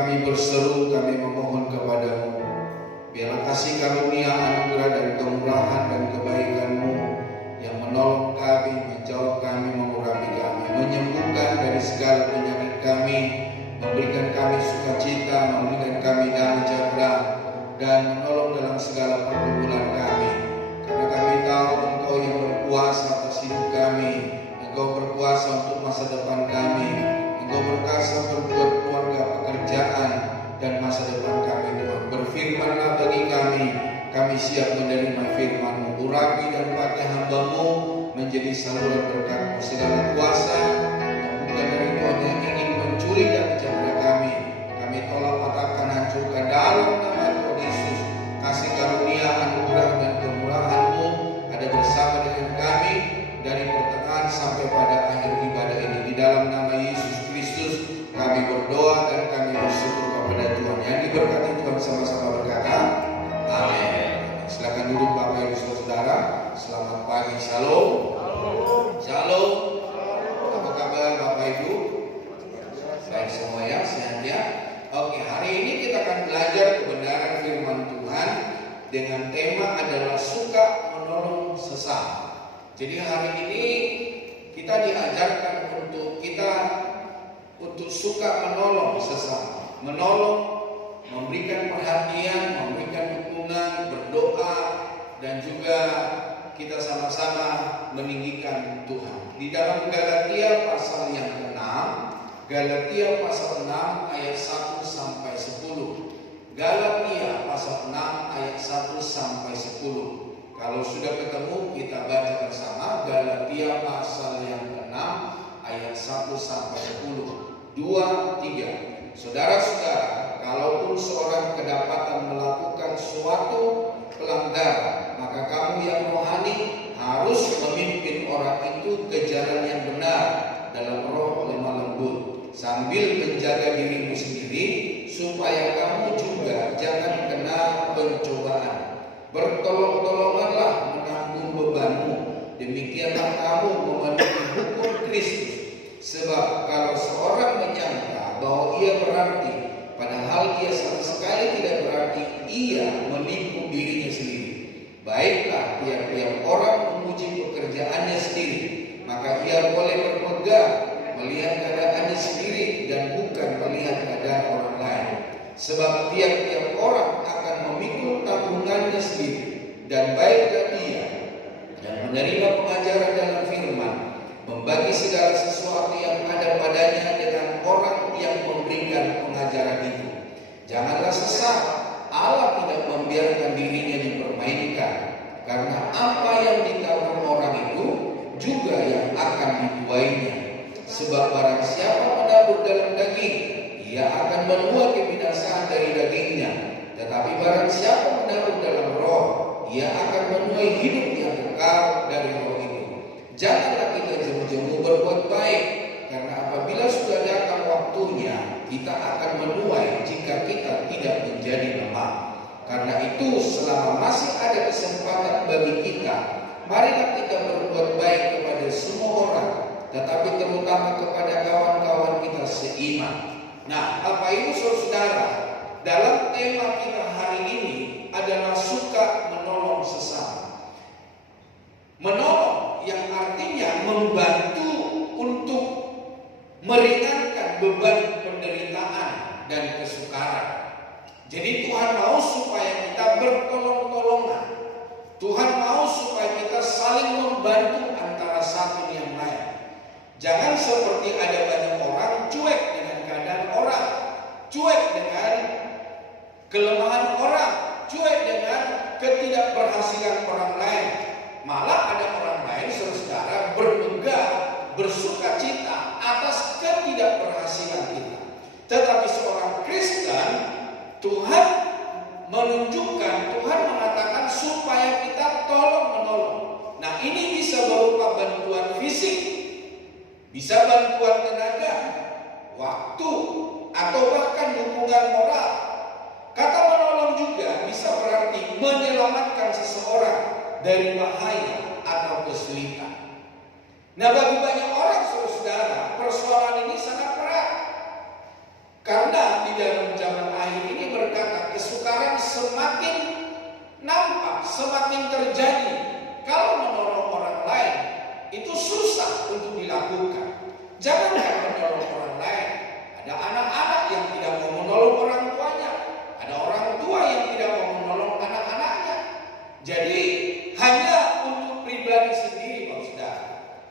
kami berseru, kami memohon kepadamu, biarlah kasih karunia, anugerah dan kemurahan dan kebaikan-Mu yang menolong kami, menjawab kami, mengurapi kami, menyembuhkan dari segala penyakit kami, memberikan kami sukacita, memberikan kami damai sejahtera, dan menolong dalam segala pergumulan kami. Karena kami tahu Engkau yang berkuasa atas hidup kami, Engkau berkuasa untuk masa depan kami, Engkau berkuasa berbuat keluarga, pekerjaan, dan masa depan kami. Tuhan, berfirman-Lah bagi kami siap menerima firman-Mu. Urapi dan pakai hamba-Mu menjadi saluran berkat-Mu. Segala kuasa yang bukan dari Tuhan yang ingin mencuri dan mencederai kami tolak, patahkan, hancurkan dalam nama Tuhan Yesus. Kasih karunia, anugerah dan kemurahan-Mu ada bersama dengan kami dari pertengahan sampai pada akhir ibadah ini. Di dalam nama Yesus Kristus kami berdoa dan kami bersyukur kepada Tuhan. Yang diberkati Tuhan sama-sama berkata amin. Silakan duduk Bapak Ibu Saudara. Selamat pagi, shalom. Shalom. Apa kabar Bapak Ibu? Baik semua ya, sehat ya. Oke, hari ini kita akan belajar kebenaran firman Tuhan dengan tema adalah suka menolong sesama. Jadi hari ini kita diajarkan untuk suka menolong sesama, menolong, memberikan perhatian, memberikan dukungan, berdoa, dan juga kita sama-sama meninggikan Tuhan. Di dalam Galatia pasal yang ke-6, Galatia pasal 6 ayat 1 sampai 10. Galatia pasal 6 ayat 1 sampai 10. Kalau sudah ketemu kita baca bersama Galatia pasal yang ke-6 ayat 1 sampai 10. 2, 3. Saudara-saudara, kalaupun seorang kedapatan melakukan suatu pelanggaran, maka kamu yang rohani harus memimpin orang itu ke jalan yang benar dalam roh lemah lembut, sambil menjaga dirimu sendiri supaya kamu juga jangan kena pencobaan. Bertolong-tolonganlah menanggung bebanmu, demikianlah kamu memenuhi hukum Kristus. Sebab kalau seorang menyangka bahwa ia berarti, padahal ia sama sekali tidak berarti, ia menipu dirinya sendiri. Baiklah tiap-tiap orang memuji pekerjaannya sendiri, maka ia boleh bermegah melihat keadaannya sendiri dan bukan melihat keadaan orang lain. Sebab tiap-tiap orang akan memikul tanggungannya sendiri. Dan baiklah dia yang menerima pengajaran dalam firman, membagi segala sesuatu yang ada padanya dengan orang yang memberikan pengajaran itu. Janganlah sesat, Allah tidak membiarkan dirinya dipermainkan, karena apa yang ditabur orang itu juga yang akan dituainya. Sebab barang siapa menabur dalam daging, ia akan menuai kebinasaan dari dagingnya. Tetapi barang siapa menabur dalam roh, ia akan menuai hidup yang kekal dari roh itu. Janganlah kita jemu-jemu berbuat baik, karena apabila sudah datang waktunya, kita akan menuai jika kita tidak menjadi lemah. Karena itu selama masih ada kesempatan bagi kita, marilah kita berbuat baik kepada semua orang, tetapi terutama kepada kawan-kawan kita seiman. Nah, Bapak Ibu Saudara, dalam tema kita hari ini adalah suka menolong sesama. Menolong yang artinya membantu untuk meringankan beban penderitaan dan kesukaran. Jadi Tuhan mau supaya kita bertolong-tolongan. Tuhan mau supaya kita saling membantu antara satu yang lain. Jangan seperti ada banyak orang cuek dengan keadaan orang, cuek dengan kelemahan orang, cuek dengan ketidakberhasilan orang lain. Malah ada orang lain, saudara, bermegah, bersuka cita atas ketidakberhasilan kita. Tetapi seorang Kristen, Tuhan menunjukkan, Tuhan mengatakan supaya kita tolong-menolong. Nah, ini bisa berupa bantuan fisik, bisa bantuan tenaga, waktu, atau bahkan dukungan moral. Kata menolong juga bisa berarti menyelamatkan seseorang dari bahaya atau kesulitan. Nah, bagi banyak orang, saudara, persoalan ini sangat berat. Karena di dalam zaman akhir ini berkata kesukaran semakin nampak, semakin terjadi. Kalau menolong orang lain itu susah untuk dilakukan. Jangankan menolong orang lain, ada anak-anak yang tidak mau menolong orang tuanya, ada orang tua yang tidak mau menolong anak-anaknya. Jadi hanya untuk pribadi sendiri, Pak Saudara.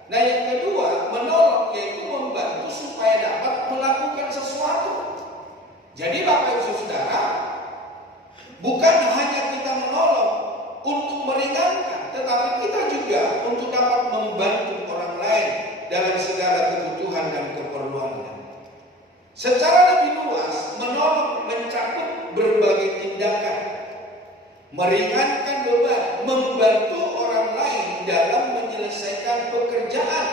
Nah, yang kedua, menolong yaitu membantu supaya dapat melakukan sesuatu. Jadi Bapak Ibu Saudara, bukan hanya kita menolong untuk meringankan, tetapi kita juga untuk dapat membantu orang lain dalam segala kebutuhan dan keperluannya. Secara lebih luas, menolong mencakup berbagai tindakan, meringankan beban, membantu orang lain dalam menyelesaikan pekerjaan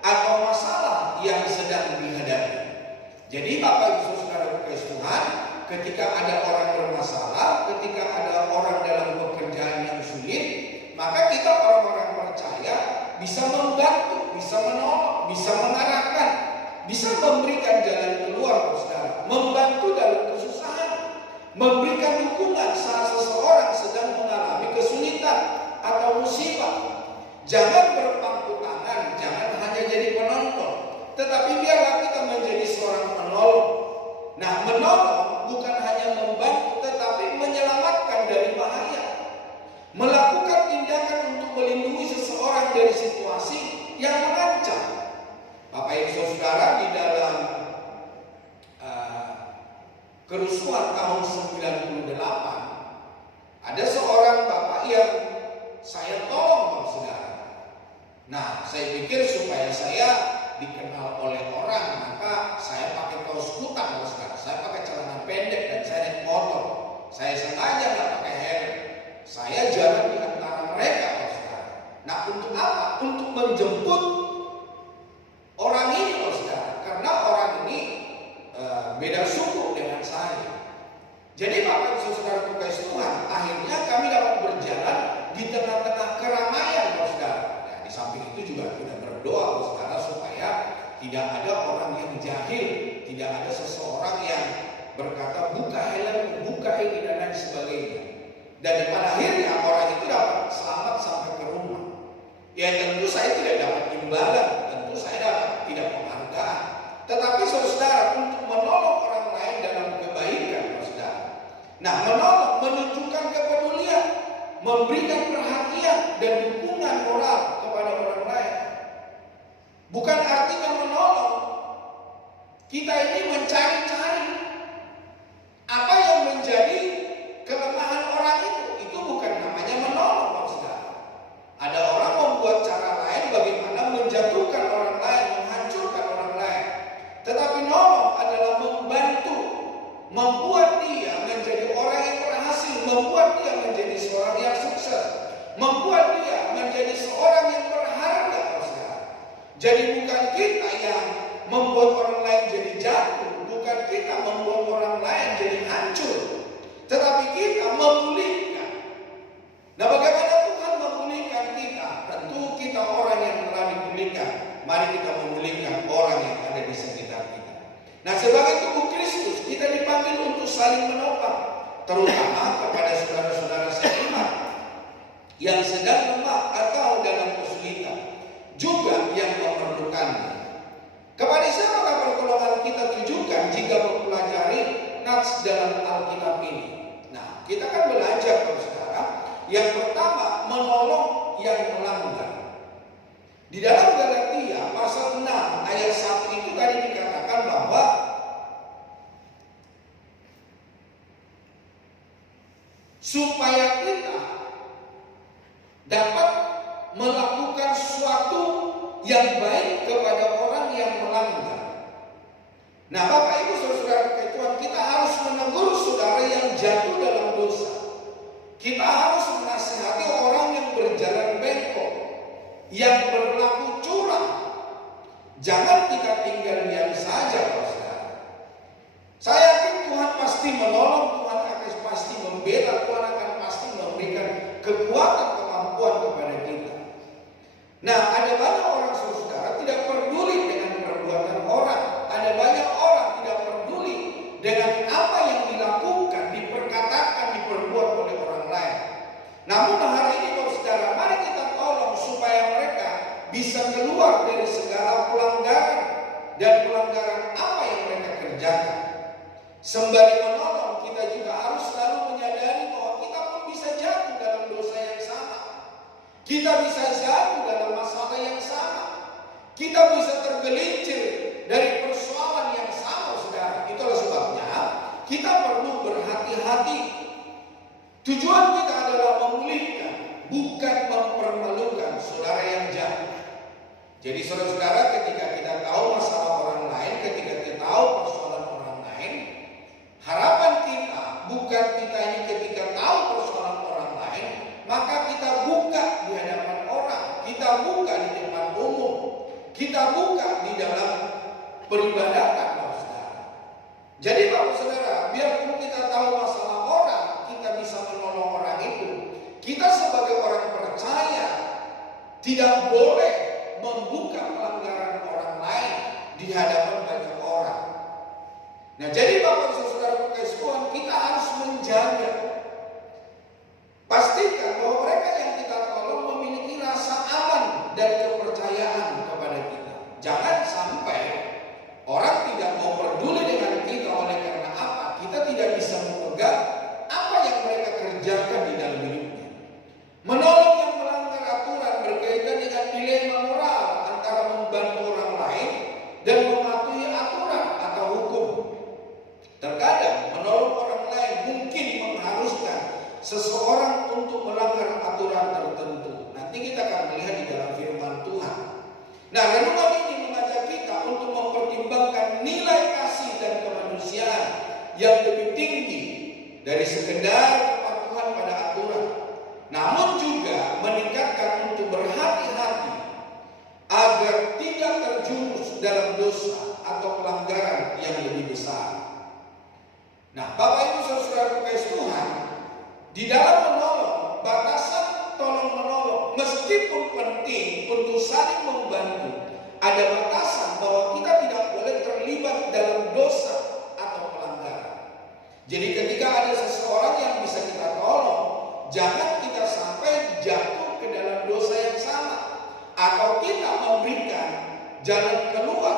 atau masalah yang sedang dihadapi. Jadi Bapak Ibu Saudara berkasih Tuhan, ketika ada orang bermasalah, ketika ada orang dalam pekerjaan yang sulit, maka kita orang-orang percaya bisa membantu, bisa menolong, bisa mengarahkan, bisa memberikan jalan keluar, Saudara, membantu dalam kesusahan, memberikan dukungan saat seseorang sedang mengalami kesulitan atau musibah. Jangan berpangku tangan, jangan hanya jadi penonton, tetapi biarlah kita menjadi seorang penolong. Nah, menolong bukan hanya membantu, tetapi menyelamatkan dari bahaya, melakukan tindakan untuk melindungi seseorang dari situasi yang mengancam. Bapak Ibu Saudara, di dalam kerusuhan tahun 98 ada seorang bapak yang saya tolong, Bapak Saudara. Nah, saya pikir supaya saya dikenal oleh orang, maka saya pakai kaos kutang, Bapak Saudara. Saya pakai celana pendek dan saya naik motor. Saya sengaja nggak pakai helm. Saya jalan di antara mereka, Bapak Saudara. Nah, untuk apa? Untuk menjemput orang ini, Bapak Saudara. Karena orang ini beda suku dengan saya. Jadi Bapak Ibu Saudara berkasih Tuhan, akhirnya kami dapat berjalan di tengah-tengah keramaian, Bapak Saudara. Nah, di samping itu juga kita berdoa, Bapak Saudara, supaya tidak ada orang yang jahil, tidak ada seseorang yang berkata buka helm, buka ini dan lain sebagainya. Dan pada akhirnya orang itu dapat selamat sampai ke rumah. Ya tentu saya tidak dapat imbalan, tentu saya dapat tidak penghargaan. Tetapi saudara, untuk menolong orang lain dalam kebaikan, saudara. Nah, menolong menunjukkan kepedulian, memberikan perhatian dan dukungan moral kepada orang lain. Bukan artinya menolong kita ini mencari-cari apa yang menjadi kelemahan orang itu. Itu bukan namanya menolong, saudara. Ada orang membuat cara lain bagaimana menjatuhkan orang lain, menghancurkan orang lain. Tetapi nolong adalah membantu, membuat dia menjadi orang yang berhasil, membuat dia menjadi seorang yang sukses, membuat dia menjadi seorang yang berharga, saudara. Jadi bukan kita yang membuat orang lain jadi jatuh, bukan kita membuat orang lain jadi hancur, tetapi kita memulihkan. Nah, bagaimana Tuhan memulihkan kita? Tentu kita orang yang telah dipulihkan. Mari kita memulihkan orang yang ada di sekitar kita. Nah, sebagai tubuh Kristus, kita dipanggil untuk saling menopang, terutama kepada saudara-saudara seiman yang sedang lemah atau dalam kesulitan, juga yang memerlukannya. Kepada siapakah pertolongan kita tujukan jika mempelajari nats dalam Alkitab ini? Nah, kita kan belajar, saudara. Yang pertama, menolong yang melanggar. Di dalam Galatia pasal 6 ayat 1 itu tadi dikatakan bahwa supaya kita dapat melakukan sesuatu yang baik kepada orang yang melanggar. Nah, Bapak Ibu Saudara Tuhan, kita harus menegur saudara yang jatuh dalam dosa. Kita harus menasihati orang yang berjalan bengkok, yang berlaku curang. Jangan kita tinggal diam saja, saudara. Saya yakin Tuhan pasti menolong, Tuhan akan pasti membela, Tuhan akan pasti memberikan kekuatan, kemampuan kepada kita. Nah, ada banyak orang saudara tidak peduli dengan perbuatan orang. Ada banyak orang tidak peduli berhati-hati. Tujuan kita adalah memulihkan, bukan mempermalukan saudara yang jatuh. Jadi saudara-saudara, ketika kita tahu masalah orang lain, ketika kita tahu persoalan orang lain, harapan kita bukan kita ini ketika tahu persoalan orang lain, maka kita buka di hadapan orang, kita buka di depan umum, kita buka di dalam peribadatan, Bapak Saudara. Jadi Bapak Saudara, biarpun kita tahu masalah orang, kita bisa menolong orang itu. Kita sebagai orang percaya tidak boleh membuka pelanggaran orang lain di hadapan banyak orang. Nah, jadi Bapak Saudara kasih Tuhan, kita harus menjaga. Pastikan bahwa mereka yang kita tolong memiliki rasa aman dan kepercayaan kepada kita. Jangan sampai orang tidak mau peduli dengan kita oleh karena apa? Kita tidak bisa memegang apa yang mereka kerjakan di dalam hidupnya. Menolong yang melanggar aturan berkaitan dengan dilema moral antara membantu orang lain dan mematuhi aturan atau hukum. Terkadang menolong orang lain mungkin mengharuskan seseorang untuk melanggar aturan tertentu. Nanti kita akan melihat di dalam firman Tuhan. Nah, renungan ini mengajak kita untuk mempertimbangkan nilai kasih dan kemanusiaan yang lebih tinggi dari sekedar kepatuhan pada aturan. Namun juga meningkatkan untuk berhati-hati agar tidak terjerumus dalam dosa atau pelanggaran yang lebih besar. Nah, Bapak Ibu Saudara kasih Tuhan, di dalam menolong, batasan tolong menolong meskipun penting untuk saling membantu, ada batasan bahwa kita tidak boleh terlibat dalam dosa atau pelanggaran. Jadi ketika ada seseorang yang bisa kita tolong, jangan kita sampai jatuh ke dalam dosa yang sama, atau kita memberikan jalan keluar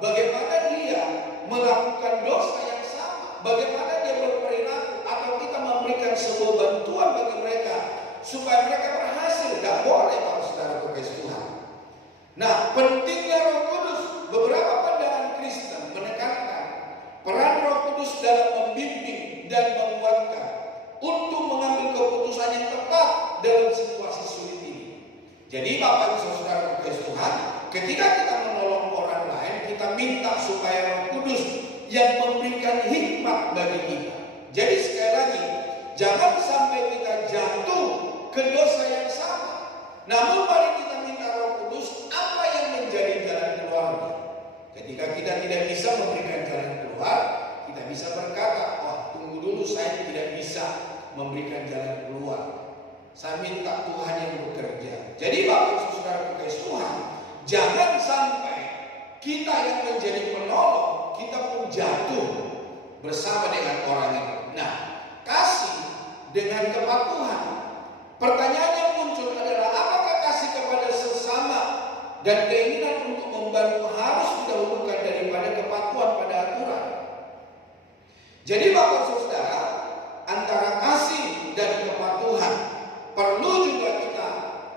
bagaimana dia melakukan dosa yang sama, bagaimana dia berperilaku, atau kita memberikan sebuah bantuan bagi mereka supaya mereka berhasil. Tidak boleh, Bapak Saudara kasih Tuhan. Nah, pentingnya Roh Kudus, beberapa pandangan Kristen menekankan peran Roh Kudus dalam membimbing dan menguatkan untuk mengambil keputusan yang tepat dalam situasi sulit ini. Jadi Bapak Ibu Saudara kasih Tuhan, ketika kita menolong orang lain, kita minta supaya Roh Kudus yang memberikan hikmat bagi kita. Jadi sekali lagi, jangan sampai kita jatuh ke dosa yang sama. Namun mari kita minta Roh Kudus apa yang menjadi jalan keluarnya. Ketika kita tidak bisa memberikan jalan keluar, kita bisa berkata, "Oh, tunggu dulu, saya tidak bisa memberikan jalan keluar. Saya minta Tuhan yang bekerja." Jadi Bapak Saudara kasih Tuhan, jangan sampai kita yang menjadi penolong, kita pun jatuh bersama dengan orang itu. Nah, kasih dengan kepatuhan. Pertanyaan yang muncul adalah apakah kasih kepada sesama dan keinginan untuk membantu harus didahulukan daripada kepatuhan pada aturan? Jadi Bapak Saudara, antara kasih dan kepatuhan perlu juga kita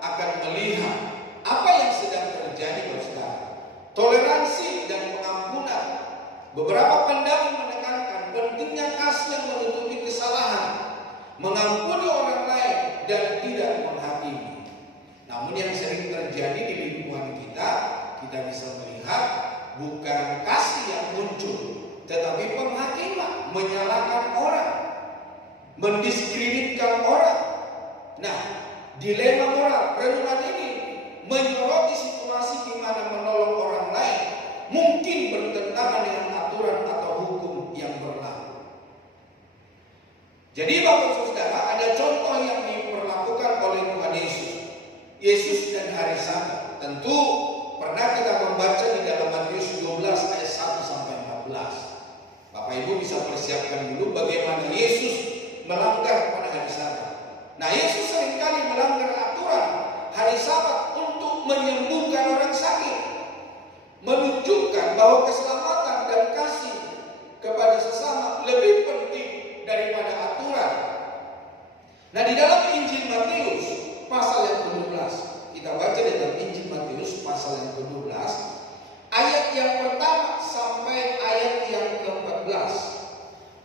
akan melihat apa yang sedang terjadi, Bapak Saudara. Toleransi dan pengampunan. Beberapa pandangan menekankan pentingnya kasih yang menutupi kesalahan, mengampuni orang lain dan tidak menghakimi. Namun yang sering terjadi di lingkungan kita bisa melihat bukan kasih yang muncul, tetapi penghakiman, menyalahkan orang, mendiskreditkan orang. Nah, dilema moral renungan ini menyoroti situasi di mana menolong orang lain mungkin bertentangan dengan aturan atau hukum yang berlaku. Jadi Bapak Saudara, ada contoh yang diperlakukan oleh Tuhan Yesus. Yesus dan hari Sabat. Tentu pernah kita membaca di dalam Matius 12 ayat 1 sampai 14. Bapak Ibu bisa persiapkan dulu bagaimana Yesus melanggar pada hari Sabat. Nah, Yesus seringkali melanggar aturan hari Sabat untuk menyembuhkan orang sakit, menunjukkan bahwa keselamatan dan kasih kepada sesama lebih penting daripada aturan. Nah, di dalam Injil Matius pasal yang ke-12, kita baca di dalam Injil Matius pasal yang ke-12 ayat yang pertama sampai ayat yang ke-14.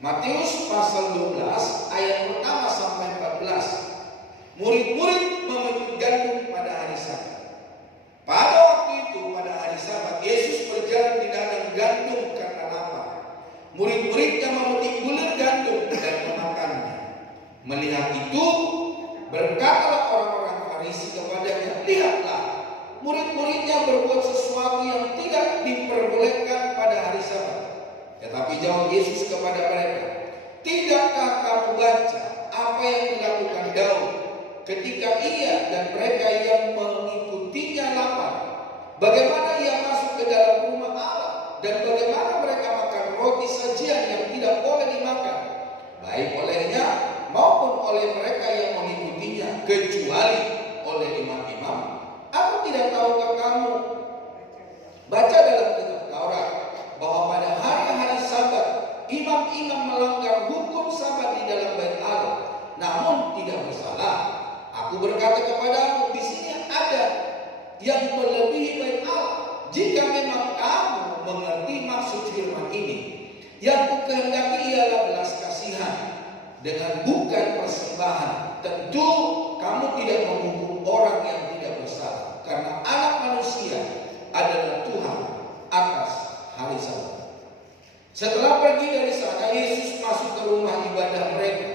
Matius pasal 12 Melihat itu, berkatalah orang-orang Farisi kepadanya, "Lihatlah, murid-muridnya berbuat sesuatu yang tidak diperbolehkan pada hari Sabat." Tetapi jawab Yesus kepada mereka, "Tidakkah kamu baca apa yang dilakukan Daud ketika ia dan mereka yang mengikutinya lapar? Bagaimana ia masuk ke dalam rumah Allah dan bagaimana mereka makan roti sajian yang tidak boleh dimakan, baik olehnya maupun oleh mereka yang mengikutinya, kecuali oleh imam-imam? Aku tidak tahukah kamu baca dalam kitab Taurat bahwa pada hari-hari Sabat imam-imam melanggar hukum Sabat di dalam bait Allah, namun tidak bersalah. Aku berkata kepadamu, di sini ada yang melebihi bait Allah. Jika memang kamu mengerti maksud firman ini, yang kukehendaki ialah belas kasihan dengan bukan persembahan, tentu kamu tidak menghukum orang yang tidak bersalah, karena Anak Manusia adalah Tuhan atas hari Sabat." Setelah pergi dari sana, Yesus masuk ke rumah ibadah mereka.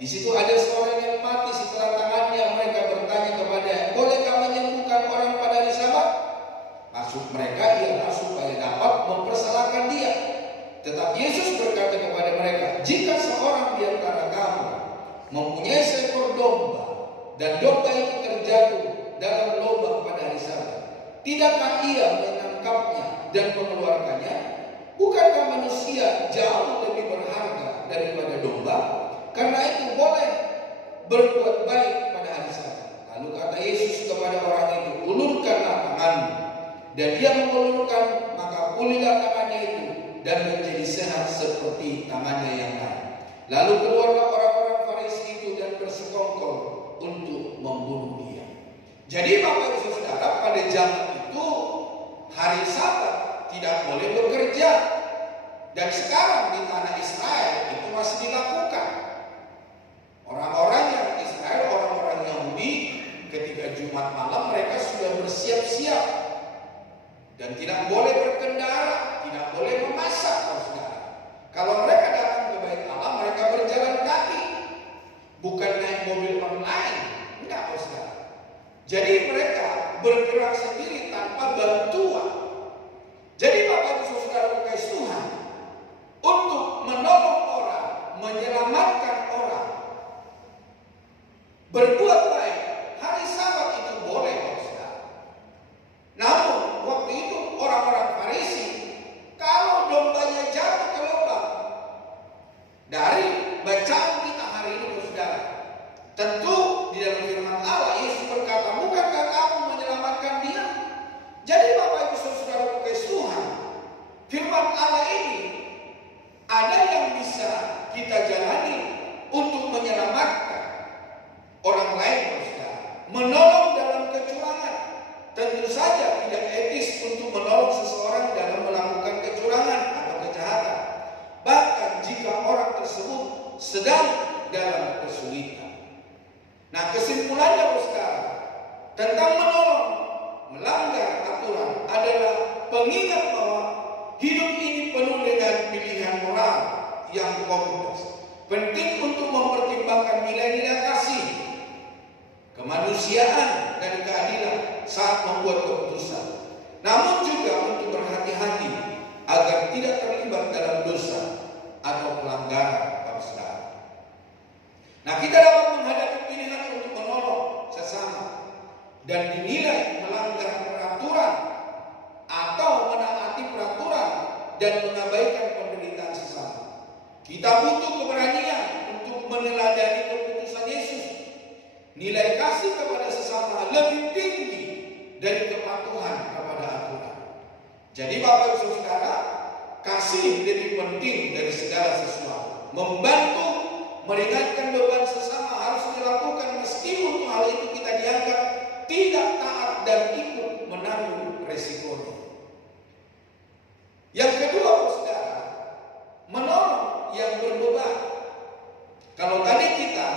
Di situ ada seorang yang mati setelah tangannya. Mereka bertanya kepadanya, "Bolehkah menyembuhkan orang pada hari Sabat?" Maksud mereka ialah supaya dapat mempersalahkan dia. Tetapi Yesus berkata kepada mereka, "Jika seorang di antara kamu mempunyai seekor domba dan domba itu terjatuh dalam lubang pada hari Sabat, tidakkah ia menangkapnya dan mengeluarkannya? Bukankah manusia jauh lebih berharga daripada domba? Karena itu boleh berbuat baik pada hari Sabat." Lalu kata Yesus kepada orang itu, "Ulurkanlah tanganmu." Dan dia mengulurkan, maka pulihlah tangannya itu dan menjadi sehat seperti tangannya yang lain. Lalu keluarlah orang-orang Farisi itu dan bersekongkol untuk membunuh dia. Jadi Bapak Ibu Saudara, pada zaman itu hari Sabat tidak boleh bekerja. Dan sekarang di tanah Israel itu masih dilakukan. Orang-orang yang Israel, orang-orang Yahudi, ketika Jumat malam mereka sudah bersiap-siap dan tidak boleh berkendara, tidak boleh memasak, saudara. Kalau mereka datang ke bait Allah, mereka berjalan kaki, bukan naik mobil online, enggak, saudara. Jadi mereka bergerak sendiri tanpa bantuan. Jadi Bapak Ibu Saudara berkait Tuhan, untuk menolong orang, menyelamatkan orang, berbuat baik, hari Sabat itu boleh, saudara. Namun waktu itu orang-orang Farisi, kalau dombanya jatuh ke lubang, dari bacaan kita hari ini, saudara, tentu di dalam firman Allah Yesus berkata, "Bukankah kamu menyelamatkan dia?" Jadi Bapak Ibu Saudara berkait Tuhan, firman Allah ini ada yang bisa kita jalani untuk menyelamatkan orang lain, saudara. Menolong dalam kecurangan, tentu saja tidak etis untuk menolong seseorang dalam melakukan kecurangan atau kejahatan, bahkan jika orang tersebut sedang dalam kesulitan. Nah, kesimpulannya, saudara, tentang menolong melanggar aturan adalah pengingat bahwa hidup ini penuh dengan pilihan moral yang kompleks. Penting untuk mempertimbangkan nilai-nilai kasih, kemanusiaan, dan keadilan saat membuat keputusan. Namun juga untuk berhati-hati agar tidak terlibat dalam dosa atau pelanggaran, saudara. Nah, kita dapat menghadapi pilihan untuk menolong sesama dan dinilai melanggar peraturan atau menaati peraturan dan mengabaikan penderitaan sesama. Kita butuh keberanian untuk meneladani keputusan Yesus. Nilai kasih kepada sesama lebih tinggi dari kepatuhan kepada aturan. Jadi Bapak Ibu Saudara, kasih lebih penting dari segala sesuatu. Membantu, meringankan beban sesama harus dilakukan meski untuk hal itu kita dianggap tidak taat dan ikut menanggung resikonya. Yang kedua, saudara, menolong yang berbeban. Kalau tadi kita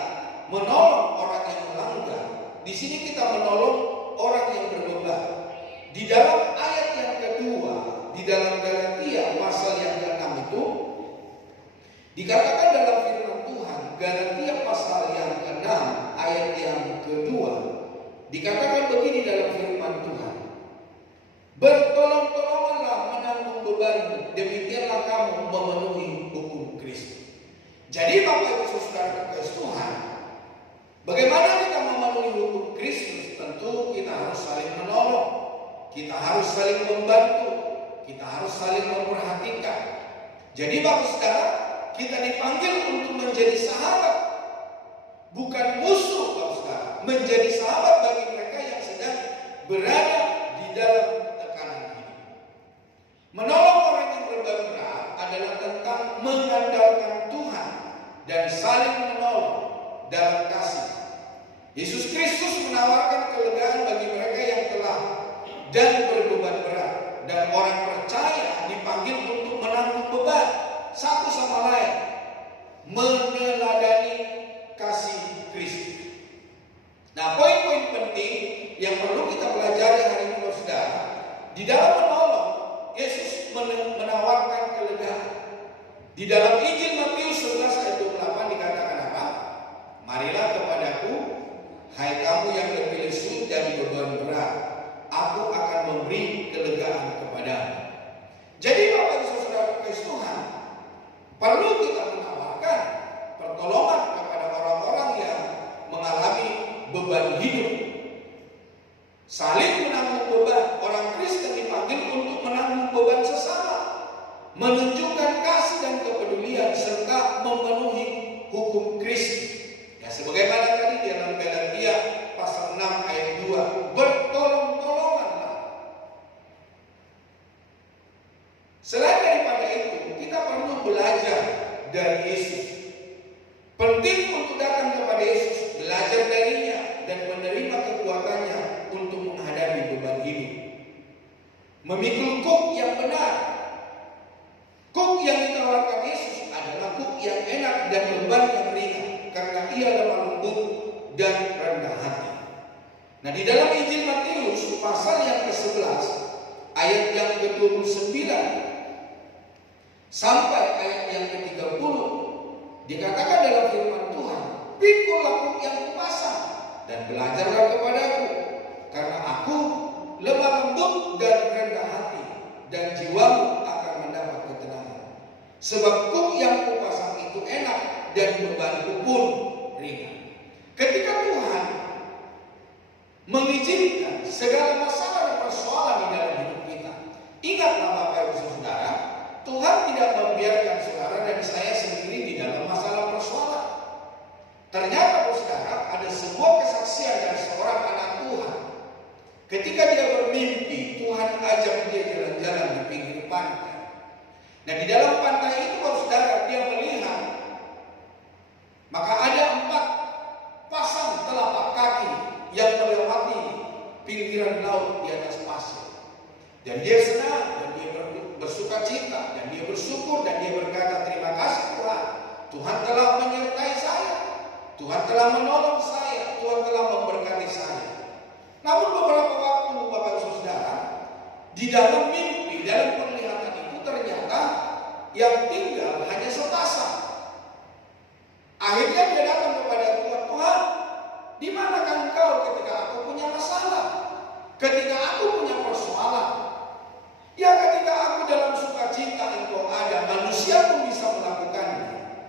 menolong orang yang melanggar, di sini kita menolong orang yang berbeban. Di dalam ayat yang kedua, di dalam Galatia pasal yang ke-6 itu dikatakan dalam firman Tuhan, Galatia pasal Dikatakan begini dalam firman Tuhan, bertolong-tolonganlah menanggung bebanmu, demikianlah kamu memenuhi hukum Kristus. Jadi Bapak Ibu Saudara terkasih Tuhan, bagaimana kita memenuhi hukum Kristus? Tentu kita harus saling menolong, kita harus saling membantu, kita harus saling memperhatikan. Jadi Bapak Saudara, kita dipanggil untuk menjadi sahabat, bukan musuh Bapak Saudara. Menjadi sahabat bagi mereka yang sedang berada di dalam tekanan hidup. Menolong orang yang berat adalah tentang mengandalkan Tuhan dan saling menolong dalam kasih. Yesus Kristus menawarkan kelegaan bagi mereka yang telah dan berbeban berat, dan orang percaya dipanggil untuk menanggung beban satu sama lain, meneladani kasih Kristus. Nah, poin-poin penting yang perlu kita pelajari hari ini, saudara, di dalam menolong, Yesus menawarkan kelegaan. Di dalam Injil Matius 11 ayat 28 dikatakan apa? Marilah kepadaku, hai kamu yang lebih lesu dan beban berat, aku akan memberi kelegaan kepadamu. Jadi Bapak Ibu Saudara terkasih Tuhan, perlu kita menawarkan pertolongan kepada orang-orang yang mengalami beban hidup. Saling menanggung beban. Orang Kristen dipanggil untuk menanggung beban sesama, menunjukkan kasih dan kepedulian serta memenuhi hukum Kristus. Ya, sebagaimana tadi di dalam Galatia pasal 6 ayat 2, bertolong-tolonganlah. Selain daripada itu, kita perlu belajar dari Yesus. Penting untuk datang kepada Yesus, belajar darinya dan menerima kekuatannya untuk menghadapi beban hidup. Memikul kuk yang benar. Kuk yang ditawarkan Yesus adalah kuk yang enak dan beban yang ringan, karena ia lemah lembut dan rendah hati. Nah, di dalam Injil Matius pasal yang ke-11 ayat yang ke-29 sampai ayat yang ke-30 dikatakan dalam firman Tuhan, "Pikulah kuk yang kupasang dan belajarlah kepadaku, karena aku lemah lembut dan rendah hati, dan jiwamu akan mendapat ketenangan. Sebab kuk yang kupasang itu enak dan bebanku pun ringan." Ketika Tuhan mengizinkan segala masalah dan persoalan di dalam hidup kita, ingatlah Bapak Ibu Saudara, Tuhan tidak membiarkan saudara dan saya sendiri di dalam masalah persoalan. Ternyata saudara, ada sebuah kesaksian dari seorang anak Tuhan. Ketika dia bermimpi, Tuhan ajak dia jalan-jalan di pinggir pantai. Nah, di dalam pantai itu saudara, dia melihat, maka ada 4 pasang telapak kaki yang melewati pinggiran laut di atas pasir. Dan dia senang, dan dia bersuka cita, dan dia bersyukur, dan dia berkata, "Terima kasih Tuhan, Tuhan telah menyertai saya, Tuhan telah menolong saya, Tuhan telah memberkati saya." Namun beberapa waktu Bapak Ibu Saudara, di dalam mimpi, dalam penglihatan itu ternyata yang tinggal hanya sepasang. Akhirnya dia datang kepada Tuhan, "Tuhan, di manakah Engkau ketika aku punya masalah? Ketika aku punya persoalan? Ya, ketika aku dalam sukacita Engkau ada, manusia pun bisa melakukannya.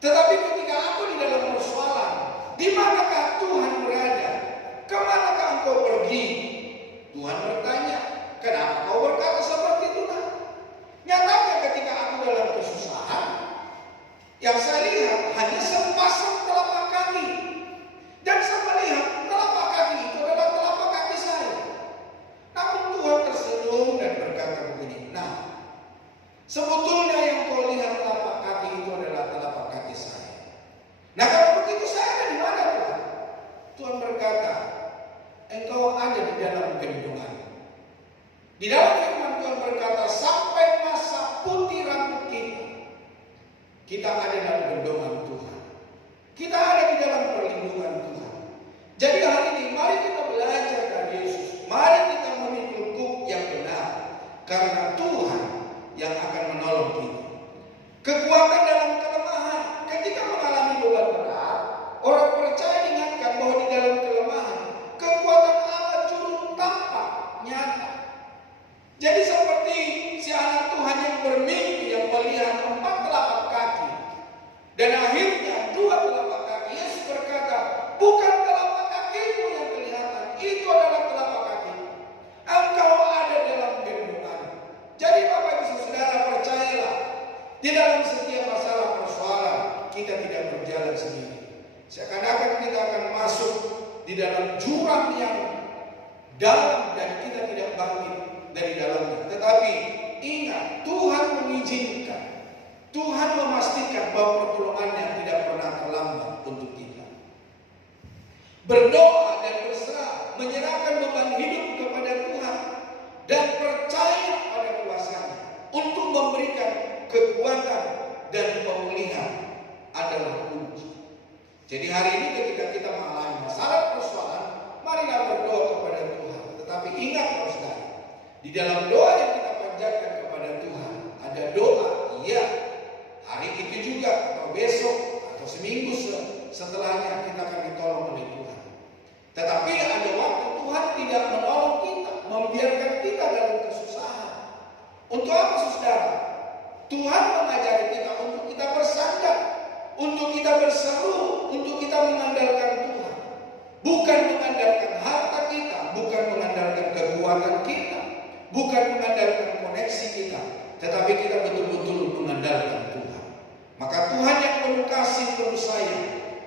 Tetapi ketika aku di dalam persoalan, di manakah Tuhan berada? Kemanakah Engkau pergi?" Tuhan bertanya, "Kenapa kau berkata seperti itu, nak? Nyatanya ketika aku dalam kesusahan, yang saya lihat hanya sepasang telapak kaki. Dan saya melihat telapak kaki itu adalah telapak kaki saya." Namun Tuhan tersenyum dan berkata begini, "Nah, sebetulnya yang kau lihat telapak kaki itu adalah telapak kaki saya. Nah, kalau begitu saya ada di mana, Tuhan?" Tuhan berkata, "Engkau ada di dalam gendongan." Di dalam firman Tuhan berkata, sampai masa putih rambut kita ada dalam gendongan Tuhan. Kita ada di dalam perlindungan Tuhan. Jadi hari ini mari kita belajar dari Yesus. Mari kita memikul kuk yang benar, karena Tuhan yang akan menolong kita. Kekuatan dalam kelemahan. Ketika mengalami beban berat, orang percaya diingatkan bahwa di dalam kelemahan, kekuatan jalan sendiri. Seakan-akan kita akan masuk di dalam jurang yang dalam dan kita tidak bangkit dari dalamnya. Tetapi ingat, Tuhan mengizinkan, Tuhan memastikan bahwa pertolongannya tidak pernah terlambat untuk kita. Berdoa dan berserah, menyerahkan beban hidup kepada Tuhan dan percaya pada kuasa-Nya untuk memberikan kekuatan dan pemulihan adalah kunci. Jadi hari ini ketika kita mengalami masalah persoalan, marilah berdoa kepada Tuhan. Tetapi ingat saudara, di dalam doa yang kita panjatkan kepada Tuhan, ada doa, iya, hari itu juga atau besok atau seminggu setelahnya kita akan ditolong oleh Tuhan. Tetapi ada waktu Tuhan tidak menolong kita, membiarkan kita dalam kesusahan. Untuk apa saudara? Tuhan mengajari kita untuk kita bersandar, untuk kita berseru, untuk kita mengandalkan Tuhan. Bukan mengandalkan harta kita, bukan mengandalkan kekuatan kita, bukan mengandalkan koneksi kita, tetapi kita betul-betul mengandalkan Tuhan. Maka Tuhan yang penuh kasih, penuh sayang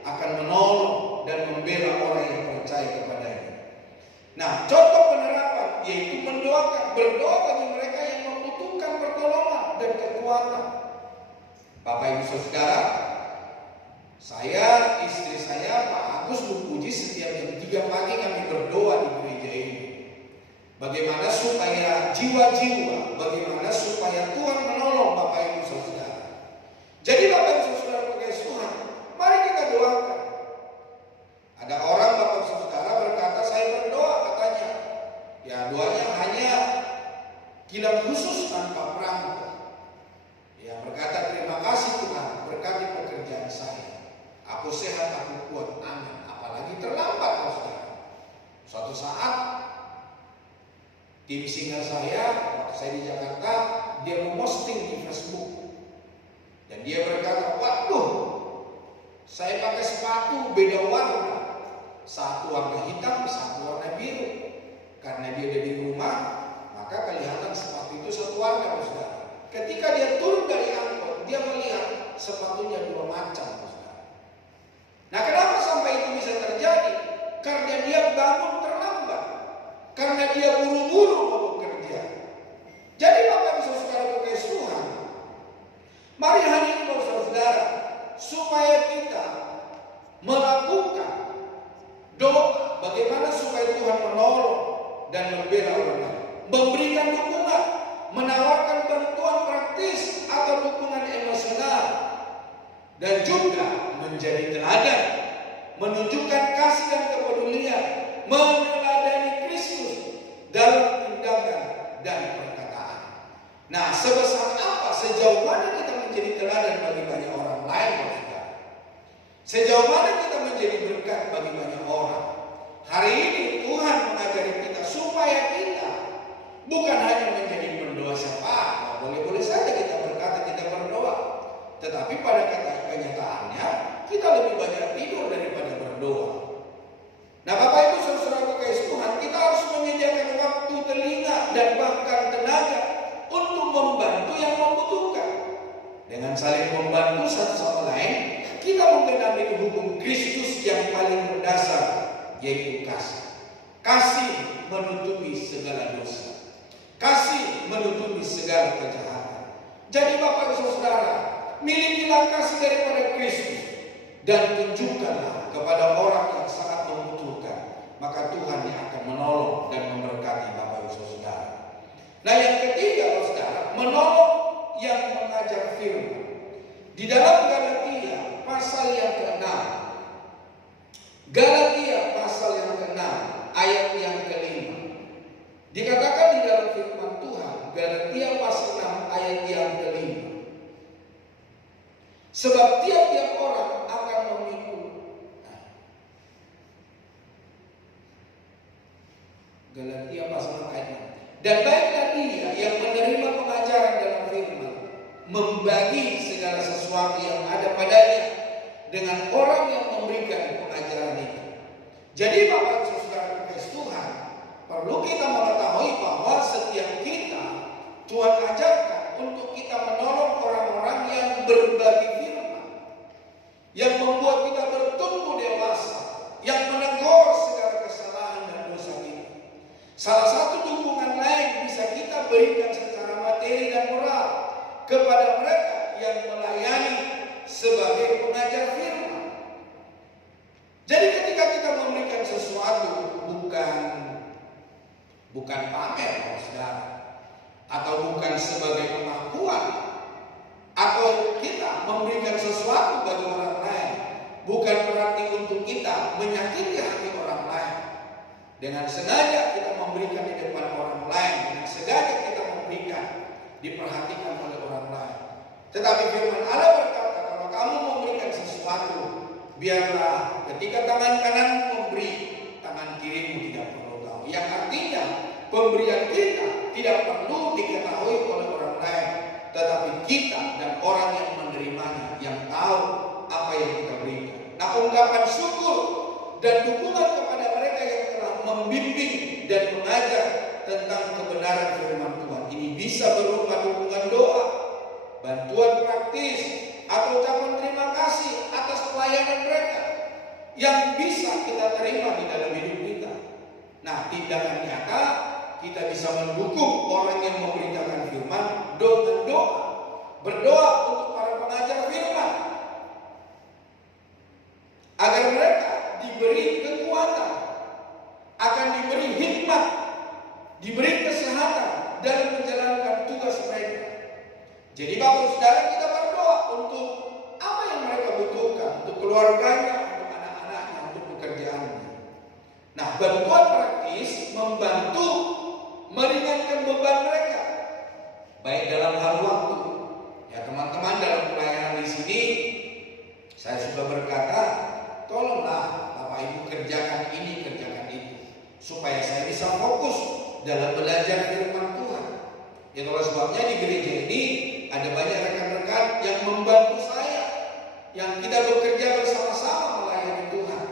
akan menolong dan membela orang yang percaya kepadanya. Nah, contoh penerapan yaitu mendoakan, berdoa bagi mereka yang membutuhkan pertolongan dan kekuatan. Bapak Ibu Saudara, saya, istri saya, Pak Agus Puji, setiap jam 3 pagi kami berdoa di gereja ini. Bagaimana supaya jiwa-jiwa, bagaimana supaya Tuhan menolong Bapak Ibu Saudara. Jadi Bapak Ibu Saudara pakai Tuhan, mari kita doakan. Ada orang Bapak Ibu Saudara berkata, saya berdoa katanya. Ya doanya hanya kilat khusus tanpa perangko. Ya berkata, terima kasih Tuhan, berkati pekerjaan saya. Aku sehat, aku kuat, amin. Apalagi terlambat saudara. Suatu saat tim singer saya, waktu saya di Jakarta, dia memposting di Facebook. Dan dia berkata, waduh, saya pakai sepatu beda warna. Satu warna hitam, satu warna biru. Karena dia ada di rumah, maka kelihatan sepatu itu satu warna saudara. Ketika dia turun dari angkot, dia melihat sepatunya dua macam saudara. Nah, kenapa sampai itu bisa terjadi? Karena dia bangun terlambat. Karena dia buru-buru mau bekerja. Jadi Bapak bisa saudara pakai Tuhan. Mari hari ini saudara, supaya kita melakukan doa bagaimana supaya Tuhan menolong dan membela orang lain, memberikan dukungan, menawarkan bantuan praktis atau dukungan emosional, dan juga menjadi teladan, menunjukkan kasih dan kepedulian, meneladani Kristus dalam tindakan dan perkataan. Nah, sebesar apa, sejauh mana kita menjadi teladan bagi banyak orang lain, saudara? Sejauh mana kita menjadi berkat bagi banyak orang? Hari ini Tuhan mengajari kita supaya kita bukan hanya menjadi pendoa syafaat. Boleh-boleh saja kita berkata kita berdoa, tetapi pada kenyataannya kita lebih banyak tidur daripada berdoa. Nah, Bapak Ibu saudara kasih Tuhan, kita harus menyediakan waktu, telinga, dan bahkan tenaga untuk membantu yang membutuhkan. Dengan saling membantu satu sama lain, kita mengenali hukum Kristus yang paling mendasar, yaitu kasih. Kasih menutupi segala dosa. Kasih menutupi segala kejahatan. Jadi Bapak Ibu Saudara, milikilah kasih daripada Kristus dan tunjukkanlah kepada orang yang sangat membutuhkan. Maka Tuhan yang akan menolong dan memberkati Bapak Ibu Saudara. Nah, yang ketiga Saudara, menolong yang mengajar firman. Di dalam Galatia pasal yang ke-6, Galatia pasal yang ke-6 ayat yang ke-5, dikatakan di dalam firman Tuhan, Galatia pasal 6 ayat yang ke-5, sebab tiap-tiap orang akan memikul. Galatia pasal 6 ayat 6. Dan baiklah dia yang menerima pengajaran dalam firman, membagi segala sesuatu yang ada padanya dengan orang yang memberikan pengajaran itu. Jadi Bapak Saudara kasih Tuhan, perlu kita mengetahui bahwa setiap kita Tuhan ajarkan untuk kita menolong orang-orang yang berbagi firman, yang membuat kita bertumbuh dewasa, yang menegur segala kesalahan dan dosa kita. Salah satu dukungan lain bisa kita berikan secara materi dan moral kepada mereka yang melayani sebagai pengajar firman. Jadi ketika kita memberikan sesuatu bukan pamer, saudara, atau bukan sebagai pengakuan, atau kita memberikan sesuatu bagi orang lain, bukan berarti untuk kita menyakiti hati orang lain. Dengan sengaja kita memberikan di depan orang lain, dengan sengaja kita memberikan diperhatikan oleh orang lain. Tetapi firman Allah berkata, kalau kamu memberikan sesuatu, biarlah ketika tangan kanan memberi, tangan kirimu tidak perlu tahu. Yang artinya pemberian kita tidak perlu diketahui oleh orang lain, tetapi kita dan orang yang menerimanya yang tahu apa yang kita berikan. Nah, ungkapan syukur dan dukungan kepada mereka yang telah membimbing dan mengajar tentang kebenaran firman Tuhan ini bisa berupa dukungan doa, bantuan praktis, atau ucapan terima kasih atas pelayanan mereka yang bisa kita terima di dalam hidup kita. Nah, tindakan nyata kita bisa mendukung orang yang memberitakan firman dengan doa. Berdoa untuk para pengajar firman agar mereka diberi kekuatan, akan diberi hikmat, diberi kesehatan dalam menjalankan tugas mereka. Jadi Bapak Saudara, kita berdoa untuk apa yang mereka butuhkan, untuk keluarganya, untuk anak-anaknya, untuk pekerjaannya. Nah, bantuan praktis membantu meringankan beban mereka, baik dalam hal waktu. Ya teman-teman, dalam pelayanan di sini saya sudah berkata, tolonglah Bapak Ibu kerjakan ini, kerjakan itu, supaya saya bisa fokus dalam belajar firman Tuhan. Itulah sebabnya di gereja ini ada banyak rekan-rekan yang membantu saya, yang kita bekerja bersama-sama melayani Tuhan.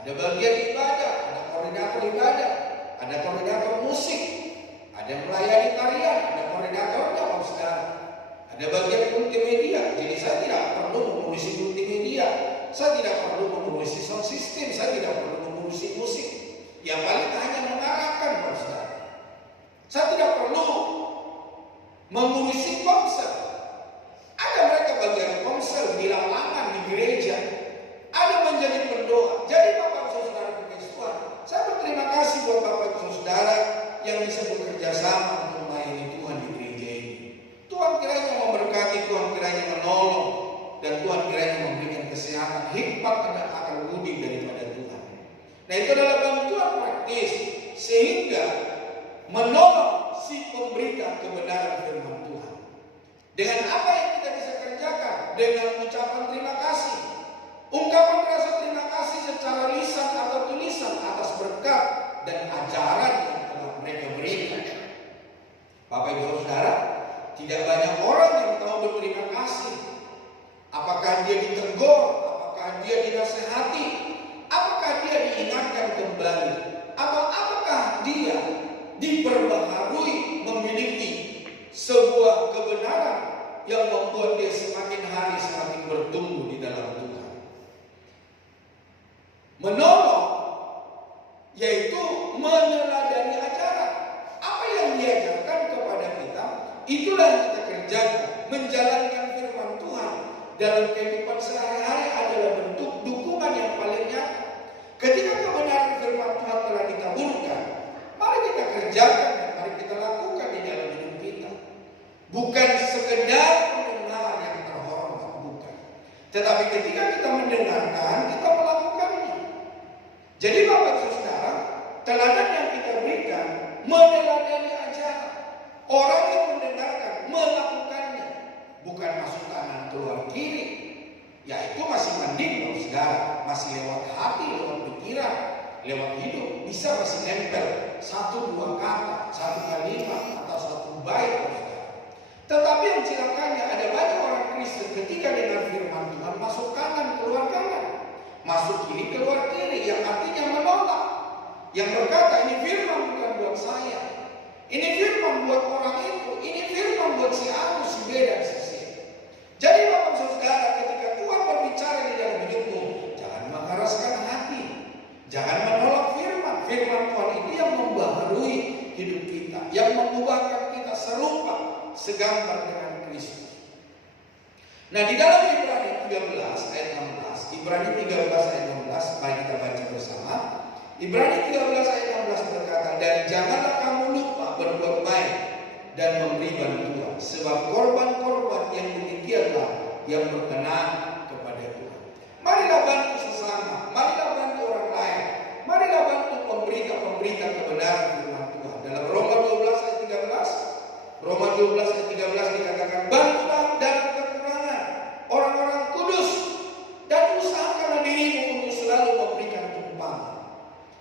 Ada bagian ibadah, ada koordinator ibadah, ada koordinator musik, ada yang melayani tarian, ada koordinatornya, Pak Saudara. Ada bagian multimedia, jadi saya tidak perlu mengurusi multimedia, saya tidak perlu mengurusi sound system, saya tidak perlu mengurusi musik. Yang paling hanya mengarahkan, Pak Saudara. Saya tidak perlu mengurusi konsel. Ada mereka bagian konsel di lapangan, di gereja. Ada menjadi pendoa. Jadi Bapak Saudara Tuhan, saya berterima kasih buat Bapak Saudara yang bisa bekerja sama untuk melayani Tuhan di gereja ini. Tuhan kiranya memberkati, Tuhan kiranya menolong, dan Tuhan kiranya memberikan kesehatan, hikmat, dan akal budi daripada Tuhan. Nah, itu adalah bantuan praktis sehingga menolong si pemberita kebenaran firman Tuhan. Dengan apa yang kita bisa kerjakan? Dengan ucapan terima kasih, ungkapan rasa terima kasih secara lisan atau tulisan atas berkat dan ajaran yang telah mereka berikan. Bapak Ibu Saudara, tidak banyak orang yang tahu berterima kasih. Apakah dia ditegur, apakah dia dinasehati, apakah dia diingatkan kembali, atau apakah dia diperbaharui memiliki sebuah kebenaran yang membuat dia semakin hari semakin bertumbuh di dalam Tuhan. Menolong yaitu meneladani ajaran. Apa yang diajarkan kepada kita, itulah yang kita kerjakan. Menjalankan firman Tuhan dalam kehidupan sehari-hari adalah bentuk dukungan yang paling nyata. Ketika kebenaran firman Tuhan telah ditaburkan, mari kita kerjakan dan mari kita lakukan di dalam hidup kita. Bukan sekedar mendengar yang terhormat, bukan. Tetapi ketika kita mendengarkan, kita melakukannya. Jadi Bapak Saudara, teladan yang kita berikan meneladani ajaran. Orang yang mendengarkan melakukannya, bukan masuk kanan keluar kiri. Ya itu masih mending Bapak Saudara, masih lewat hati, lewat pikiran, lewat hidup, bisa masih nempel satu dua kata, satu kalimat atau satu bait. Tetapi yang celakanya ada banyak orang Kristen ketika dengar firman Tuhan masuk kanan keluar kanan, masuk kiri keluar kiri, yang artinya menolak, yang berkata ini firman bukan buat saya, ini firman buat orang itu, ini firman buat si A, si B dan si C. Jadi Bapak Saudara, ketika Tuhan berbicara di dalam segambar dengan Kristus. Nah, di dalam Ibrani 13 ayat 16, Ibrani 13 ayat 16, mari kita baca bersama. Ibrani 13 ayat 16 berkata, "Dan janganlah kamu lupa berbuat baik dan memberi bantuan, sebab korban-korban yang demikianlah yang berkenan kepada Tuhan." Marilah bantu sesama, marilah bantu orang lain, marilah bantu pemberita kebenaran firman Tuhan. Dalam Roma 12 ayat 13, Roma 12 ayat 13 dikatakan, "Bantulah dalam kekurangan orang-orang kudus dan usahakanlah dirimu untuk selalu memberikan tumpangan."